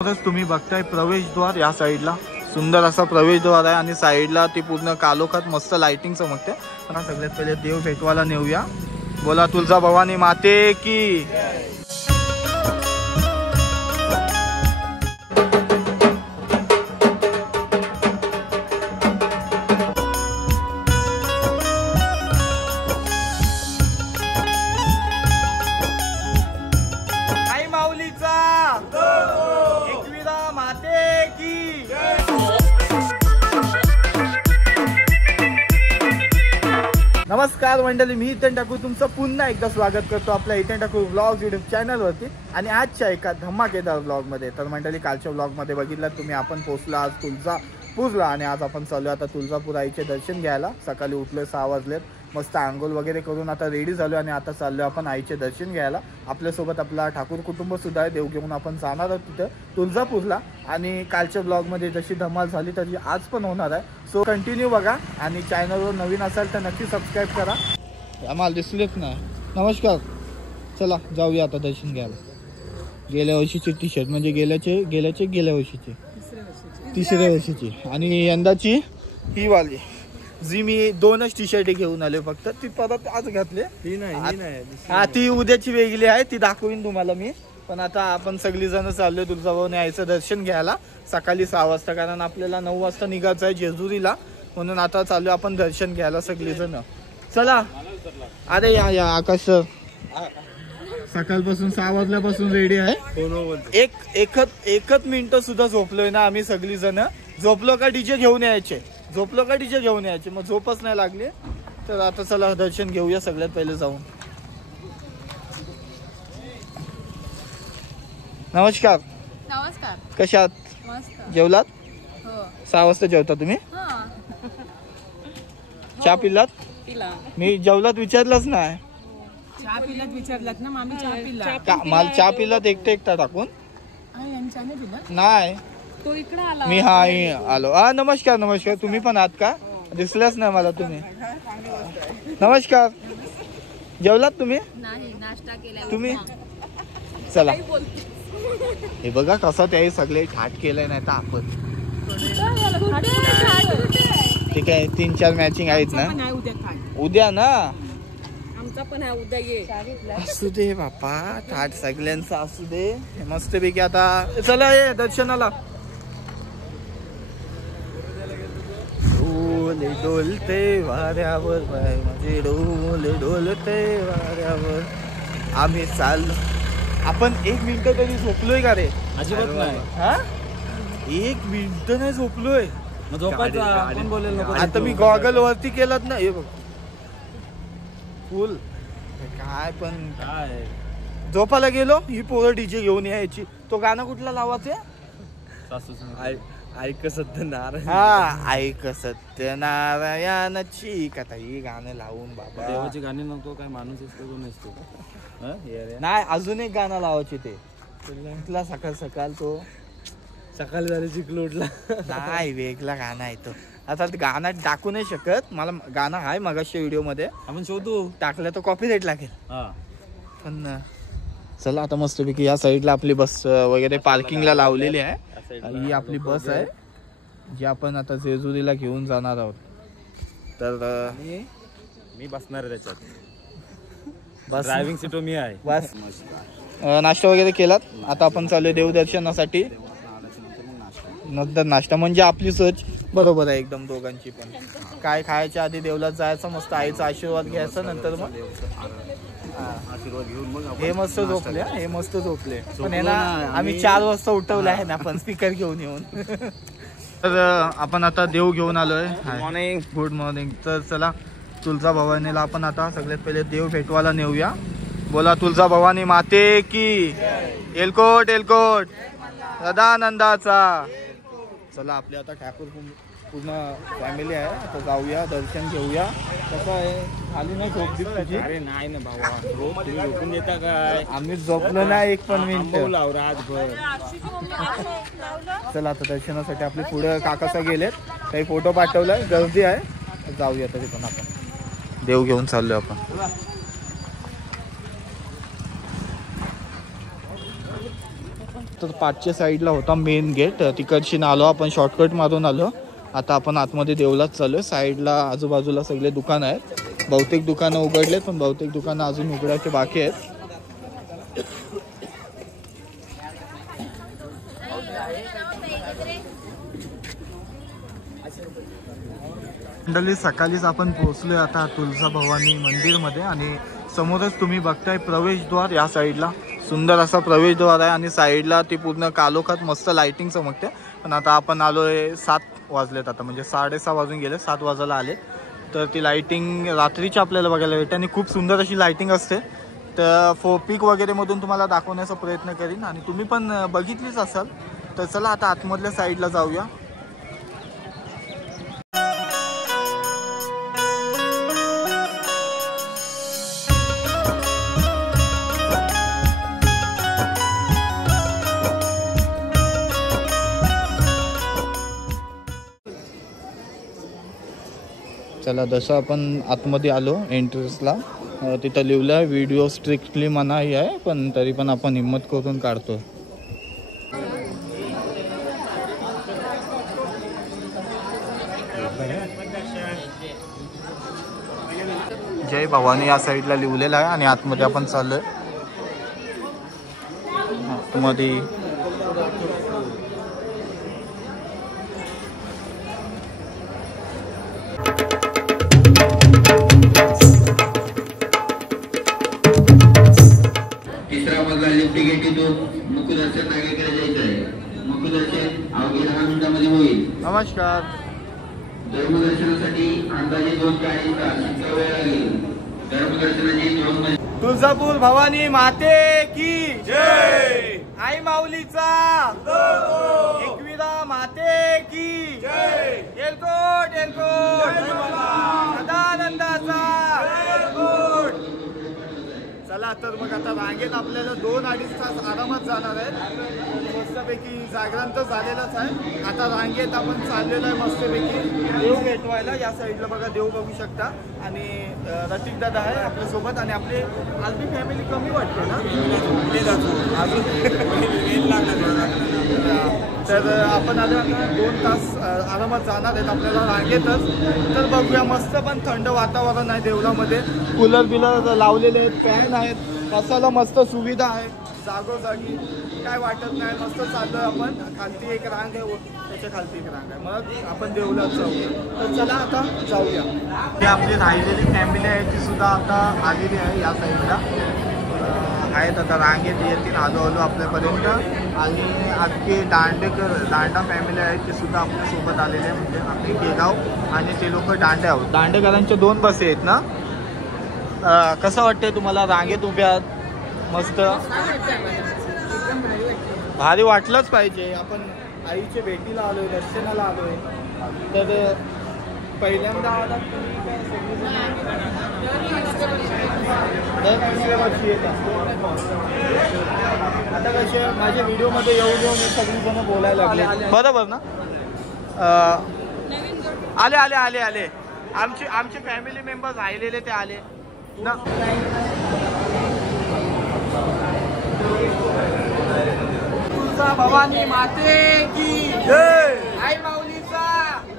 तुम्ही बघताय प्रवेशद्वार, या साईडला सुंदर असा प्रवेशद्वार आहे आणि साईडला ती पूर्ण कालोखात मस्त लाइटिंग चमकते. पण सगळ्यात पहिले देव भेटवायला नेऊया. बोला तुळजाभवानी माते की. नमस्कार मंडळी, मी हितेन ठाकूर तुमचं पुन्हा एकदा स्वागत करतो आपल्या हितेन ठाकूर व्लॉग्स यूट्यूब चॅनलवरती. आणि आजच्या एका धमाकेदार व्लॉगमध्ये. तर मंडळी, कालच्या व्लॉगमध्ये बघितलं तुम्ही, आपण पोहोचलो आज तुळजापूरला आणि आज आपण चालू आता तुळजापूर आईचे दर्शन घ्यायला. सकाळी उठलो 6 वाजलेत, मस्त आंघोळ वगैरे करून आता रेडी झालो आणि आता चाललो आपण आईचे दर्शन घ्यायला. आपल्यासोबत आपला ठाकूर कुटुंब सुद्धा आहे. देव घेऊन आपण जाणार आहोत तिथं तुळजापूरला. आणि कालच्या ब्लॉगमध्ये जशी धमाल झाली तशी आज पण होणार आहे. सो कंटिन्यू बघा आणि चॅनलवर नवीन असाल तर नक्की सबस्क्राईब करा. आम्हाला दिसलेच नाही. नमस्कार, चला जाऊया आता दर्शन घ्यायला. गेल्या वर्षीची टी शर्ट म्हणजे गेल्या वर्षीची तिसऱ्या वर्षीची आणि यंदाची ही वाली जी मी 2च टी शर्ट घेऊन आले फक्त. ती परत आज घातले. ती उद्याची वेगळी आहे, ती दाखवीन तुम्हाला मी. पण आता आपण सगळी जण चाललोय तुळजाभवानी आईचं दर्शन घ्यायला सकाळी 6 वाजता. कारण आपल्याला 9 वाजता निघायचं आहे जेजुरीला, म्हणून आता चालू आपण दर्शन घ्यायला सगळी जण. चला. अरे या आकाश सर सकाळपासून 6 वाजल्यापासून रेडी आहे. एकच मिनिट सुद्धा झोपलोय ना आम्ही सगळी जण. झोपलो का डीजे घेऊन यायचे, मग झोपच नाही लागली. तर आता चला दर्शन घेऊया सगळ्यात पहिले जाऊन. नमस्कार. कशा आहात? जेवलात? 6 वाजता जेवता तुम्ही? चहा पिलात? मी जेवलात विचारलंच नाही. मला चहा पिलात एकटा टाकून? नाही, मी आलो. नमस्कार. तुम्ही पण आहात का? दिसल्याच नाही मला तुम्ही. नमस्कार. जेवलात तुम्ही? तुम्ही चला. हे बघा कसं त्याही सगळे ठाट केलंय. नाही तर आपण ठीक आहे. 3-4 मॅचिंग आहेत ना उद्या ना. असू दे बापा, ठाट सगळ्यांचं असू दे. मस्तपैकी आता चला ये दर्शनाला. डोलते वाऱ्यावर माझे डोलते वाऱ्यावर. आम्ही चाललो. आपण 1 मिनिट तरी झोपलोय का रे? अजिबात नाही. हा, 1 मिनिट नाही झोपलोय. आता मी गॉगल वरती केलात ना, हे बघ फुल. काय पण काय झोपायला गेलो, ही पोरं डीजे घेऊन यायची. तो गाणं कुठला लावायचं? ऐक सत्यनारायणाची कथा. ही गाणं लावून बाबा देवाची गाणी नको काय माणूस असतो नसतो. नाही, अजून एक गाणं लावायचे ते उठला सकाळ तो सकाळी झाली चिखल उठला. नाही, वेगळा गाणं आहे तो. आता गाणं टाकू नाही शकत. मला गाणं आहे मगाशी व्हिडिओ मध्ये, आपण शोधू. टाकलं तर कॉपीराइट लागेल. पण चला आता मस्तपैकी या साईडला आपली बस वगैरे पार्किंगला लावलेली आहे. ही आपली बस आहे जी आपण आता जेजुरीला घेऊन जाणार आहोत. तर मी बसणार आहे त्याच्यात. बस ड्रायव्हिंग सीट मी आहे. बस नाश्ता वगैरे केलात? आता आपण चालू देवदर्शनासाठी. नंतर नाश्ता म्हणजे आपली सोच बरोबर आहे एकदम दोघांची पण. काय खायच्या आधी देवलात जायचं, मस्त आईचा आशीर्वाद घ्यायचा. नंतर मग आशीर्वाद घेऊन मग हे मस्त झोपले. पण आहे ना, आम्ही 4 वाजता उठवलं आहे ना आपण स्पीकर घेऊन येऊन. तर आपण आता देव घेऊन आलोय. Good morning. तर चला तुळजाभवानीला आपण आता सगळ्यात पहिले देव भेटवायला नेऊया. बोला तुळजाभवानी माते की. एलकोट सदानंदाचा. चला आपले आता ठाकूर पूर्ण फॅमिली आहे. आता जाऊया दर्शन घेऊया. कसं आहे, खाली नाही झोप दिली तुझी? अरे नाही ना भावा, रोज तुम्ही झोपून येता काय? आम्ही झोपलो नाही 1 पण मिनिट. रातभर. चला आता दर्शनासाठी आपले पुढे काकासा गेलेत. काही फोटो पाठवलाय, गर्दी आहे. जाऊया तरी पण आपण देव घेऊन चाललोय आपण. तर 5च्या साईडला होता मेन गेट, तिकडची आलो आपण, शॉर्टकट मारून आलो. आता आपण आतमध्ये देवलाच चालू आहे. साईडला आजूबाजूला सगळे दुकानं आहेत. बहुतेक दुकानं उघडलेत पण बहुतेक दुकानं अजून उघडायचे बाकी आहेत. मंडळी सकाळीच आपण पोहोचलोय आता तुळजाभवानी मंदिरमध्ये आणि समोरच तुम्ही बघताय प्रवेशद्वार. या साईडला सुंदर असा प्रवेशद्वार आहे आणि साईडला ती पूर्ण कालोखात मस्त लाइटिंग चमकते. पण आता आपण आलोय 7 वाजलेत, आता म्हणजे 6:30 वाजून गेले, 7 वाजायला आले. तर ती लाइटिंग रात्रीची आपल्याला बघायला भेटते आणि खूप सुंदर अशी लाइटिंग असते. तर पिक वगैरे मधून तुम्हाला दाखवण्याचा प्रयत्न करीन आणि तुम्ही पण बघितलीच असाल. तर चला आता आतमधल्या साईडला जाऊया. चला जसं आपण आतमध्ये आलो एंट्रन्सला, तिथं लिहिलं आहे व्हिडिओ स्ट्रिक्टली मनाई आहे, पण तरी पण आपण हिंमत करून काढतो. जय भवानी या साईडला लिहिलेलं आहे आणि आतमध्ये आपण चाललोय. आतमध्ये तिसरा मजला लिफ्टिगेटीतून मुखदर्शन नागेकडे जायचं आहे. मुखदर्शन अवघ्या 10 मिनिटांमध्ये होईल. नमस्कार. धर्मदर्शनासाठी अंदाजे 2 ते 2.5 तास इतका वेळ लागेल. धर्मदर्शनाची 2 मजले. तुळजापूर भवानी माते की जय. आई माऊलीचा एकविरा माते की जय. एलकोट एलकोट सदानंदाचा एलकोट. चला तर मग आता रांगेत आपल्याला 2-2.5 तास आरामात जाणार आहे. मस्तपैकी जागरण तर झालेलंच आहे. आता रांगेत आपण चाललेलो आहे मस्तपैकी देव भेटवायला. या साईडला बघा देव बघू शकता आणि रसिक दादा आहे आपल्यासोबत आणि आपली आजबी फॅमिली कमी वाटते ना अजून. तर आपण आता 2 तास आरामात जाणार आहेत आपल्याला रांगेतच. तर बघूया, मस्त पण थंड वातावरण आहे देवळामध्ये. कूलर बिलर लावलेले आहेत, फॅन आहेत, बसायला मस्त सुविधा आहे जागोजागी, काय वाटत नाही. मस्त चाललोय आपण. खालती एक रांग आहे, त्याच्या खालती एक रांग आहे. मग आपण देवळात जाऊया. तर चला आता जाऊया. ही आपली राहिलेली फॅमिली आहे ती सुद्धा आता आलेली आहे या साईडला आहेत. आता रांगेत येतील हळूहळू आपल्यापर्यंत. आणि आपली दांडा फॅमिली आहे ती सुद्धा आपल्यासोबत आलेली आहे. म्हणजे आपली केगाव आणि ते लोक दांडे आहोत. दांडेकरांच्या 2 बस आहेत ना. कसं वाटतंय तुम्हाला रांगेत उभ्या आहात? मस्त भारी वाटलंच पाहिजे. आपण आईच्या भेटीला आलोय, दर्शनाला आलोय. तर पहिल्यांदा आला तुम्ही काय वर्षी येतात. आता कसे माझ्या व्हिडिओमध्ये येऊन सगळीजण बोलायला लागले, बरोबर ना. आले आले आले आले आमचे फॅमिली मेंबर्स राहिलेले ते आले ना. तुळजा भवानी माते की जय. आई माऊलीचा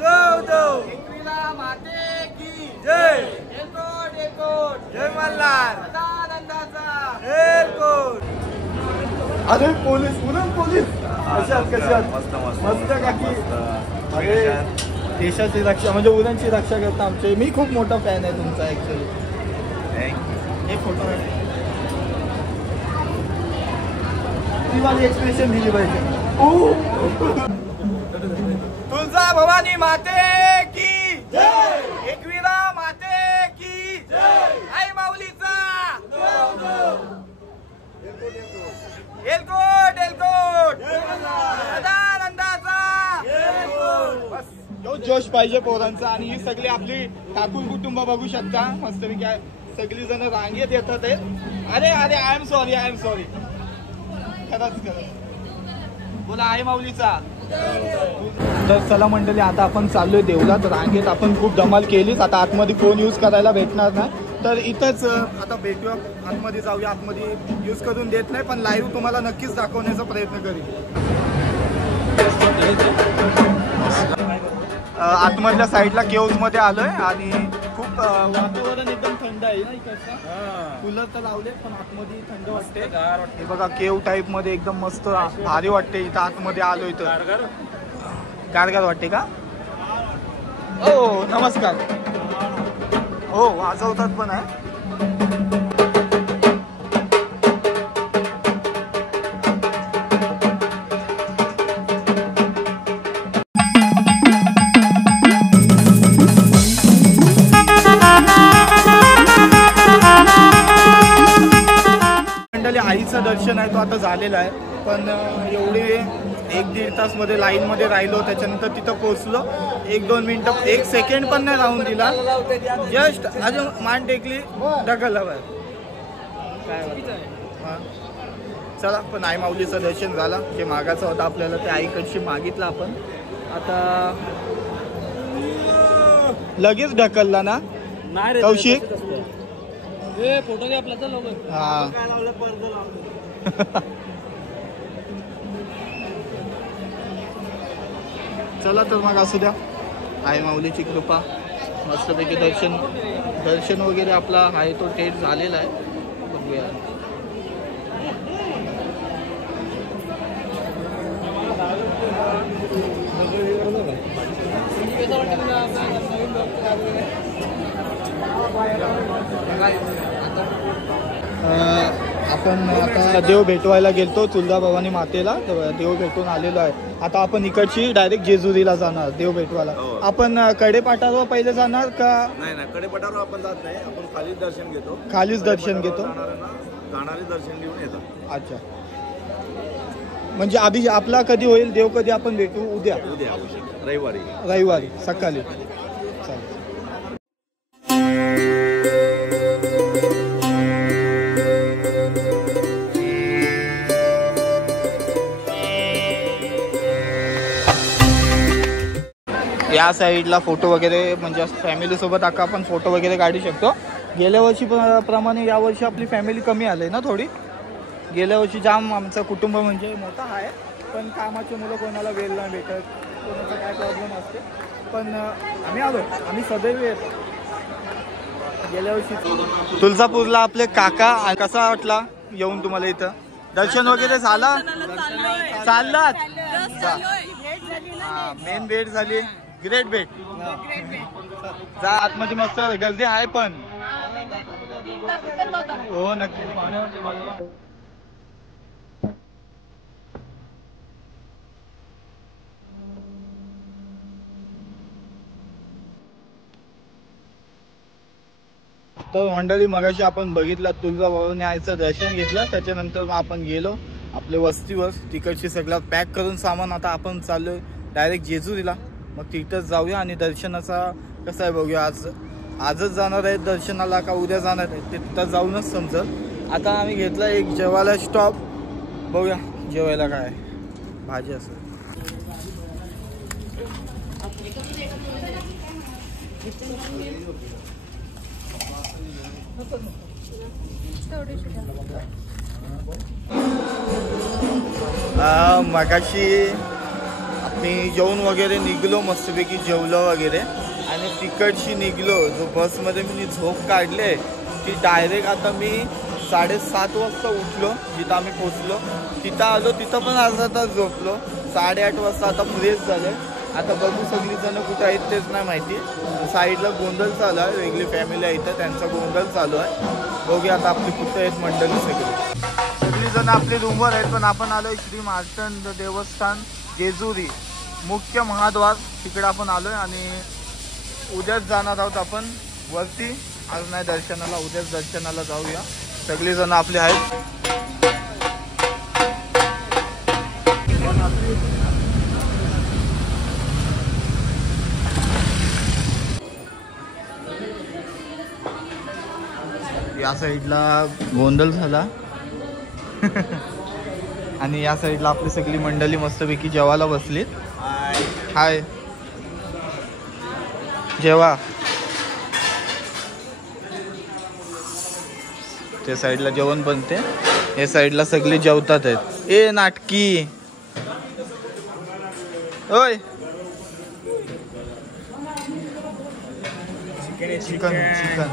देव देव. एकविरा माते की जय. एलकोट एलकोट जय मल्हार. सदानंदाचा एलकोट. अरे पोलीस पुन्हा पोलीस कशात मस्त काकी. अरे देशाची रक्षा म्हणजे उद्यांची रक्षा करता आमचे. मी खूप मोठा फॅन आहे तुमचा ऍक्च्युली. एक फोटो ती माझी एक्सप्रेशन दिली पाहिजे. तुळजा भवानी माते की जय. एकविरा माते की जय. आई माऊलीचा एलकोट एलकोट सदानंदाचा एलकोट. बस जोश पाहिजे पोरांचा. आणि ही सगळी आपली ठाकूर कुटुंब बघू शकता मस्तपैकी आहे. सगळी जण रांगेत येतात आहे. अरे अरे आय एम सॉरी खरंच बोला आई माऊलीचा. तर चला मंडळी आता आपण चाललोय देवळात. रांगेत आपण खूप धमाल केलीच. आता आतमध्ये फोन यूज करायला भेटणार नाही तर इथंच आता भेटूया, आतमध्ये जाऊया. आतमध्ये यूज करून देत नाही, पण लाईव्ह तुम्हाला नक्कीच दाखवण्याचा प्रयत्न करेन. आतमधल्या साईडला केव्ज मध्ये आलोय आणि खूप वातावरण एकदम थंड आहे ना इकडचं. कूलर तर लावले पण आतमध्ये थंड वाटते. हे बघा केव टाईप मध्ये एकदम मस्त भारी वाटते. इथं आतमध्ये आलोय तर गारगार वाटते का? हो नमस्कार. हो वाजवतात पण आहे. आईचं दर्शन आहे तो आता झालेला आहे, पण एवढे 1-1.5 तास मध्ये लाईन मध्ये राहिलो. त्याच्यानंतर तिथं पोहोचलो. 1-2 मिनिटं 1 सेकंड पण नाही राहून दिला. जस्ट अजून मान टेकली ढकललं. चला पण आई माऊलीचं दर्शन झालं. जे मागाचं होतं आपल्याला ते आईकडशी मागितलं आपण. आता लगेच ढकलला ना कौशिक? फोटो घ्या आपला. हा चला तर मग असू द्या. आई माऊलीची कृपा मस्तपैकी दर्शन वगैरे आपला आहे तो टेट झालेला आहे. बघूया. आपण आता देव भेटवायला गेलतो तुळजा भवानी मातेला. देव भेटून आलेलो आहे. आता आपण इकडची डायरेक्ट जेजुरीला जाणार देव भेटवायला. आपण कडेपाटावर पहिले जाणार का? नाही कडेपाटावर आपण जात नाही. आपण खालीच दर्शन घेतो. खालीच दर्शन घेतो. जाणारे दर्शन घेऊन येतात. अच्छा म्हणजे आधी आपला कधी होईल देव? कधी आपण भेटू? उद्या रविवारी सकाळी. चालेल. या साईडला फोटो वगैरे म्हणजे फॅमिली सोबत आपण फोटो वगैरे काढू शकतो. गेल्या वर्षी प्रमाणे यावर्षी आपली फॅमिली कमी आली ना थोडी. गेल्या वर्षी जाम आमचं कुटुंब म्हणजे मोठा आहे, पण कामाचे मुलं कोणाला वेळ नाही भेटत, कोणाचा काय प्रॉब्लेम असते. पण आम्ही आलो, आम्ही सदैव येतो. गेल्या वर्षी तुळजापूरला आपले काका. कसा वाटला येऊन तुम्हाला? इथं दर्शन वगैरे झालं? चाललात? हा मेन भेट झाली. ग्रेट भेट. जा आतमध्ये मस्त गर्दी आहे पण. हो नक्की. तर मंडळी मगाशी आपण बघितलं तुळजाभवानी आईचं दर्शन घेतलं. त्याच्यानंतर मग आपण गेलो आपल्या वस्तीवर. तिकडची सगळं पॅक करून सामान आता आपण चाललोय डायरेक्ट जेजुरीला. मग तिथंच जाऊया आणि दर्शनाचा कसं आहे बघूया. आजच जाणार आहे दर्शनाला का उद्या जाणार आहे ते तिथं जाऊनच समजेल. आता आम्ही घेतला एक जेवायला स्टॉप. बघूया जेवायला काय भाजी असेल. मगाशी मी जेवण वगैरे निघलो, मस्तपैकी जेवलो वगैरे आणि तिकडची निघलो. जो बसमध्ये मी झोप काढले ती डायरेक्ट आता मी 7:30 वाजता उठलो. जिथं आम्ही पोचलो तिथं आलो. तिथं पण अर्धा तास झोपलो. 8:30 वाजता आता फ्रेश झाले. आता बघू सगळी जण कुठे आहेत तेच नाही माहिती. साईडला गोंधळ चालू आहे. वेगळी फॅमिली आहे इथं, त्यांचा गोंधळ चालू आहे. बघूया आता आपली कुठे आहेत मंडळी. सगळी जण आपली रूमवर आहेत, पण आपण आलोय श्री मार्तंड देवस्थान जेजुरी मुख्य महाद्वार. तिकडे आपण आलोय आणि उद्याच जाणार आहोत आपण वरती. आज नाही दर्शनाला, उद्याच दर्शनाला जाऊया. सगळी जण आपले आहेत. या साईडला गोंधळ झाला आणि या साईडला आपली सगळी मंडळी मस्तपैकी जेवायला बसलीत. हाय जेवा. त्या साईडला जेवण बनते, हे साईडला सगळे जेवतात आहेत. ए नाटकी ओय चिकन चिकन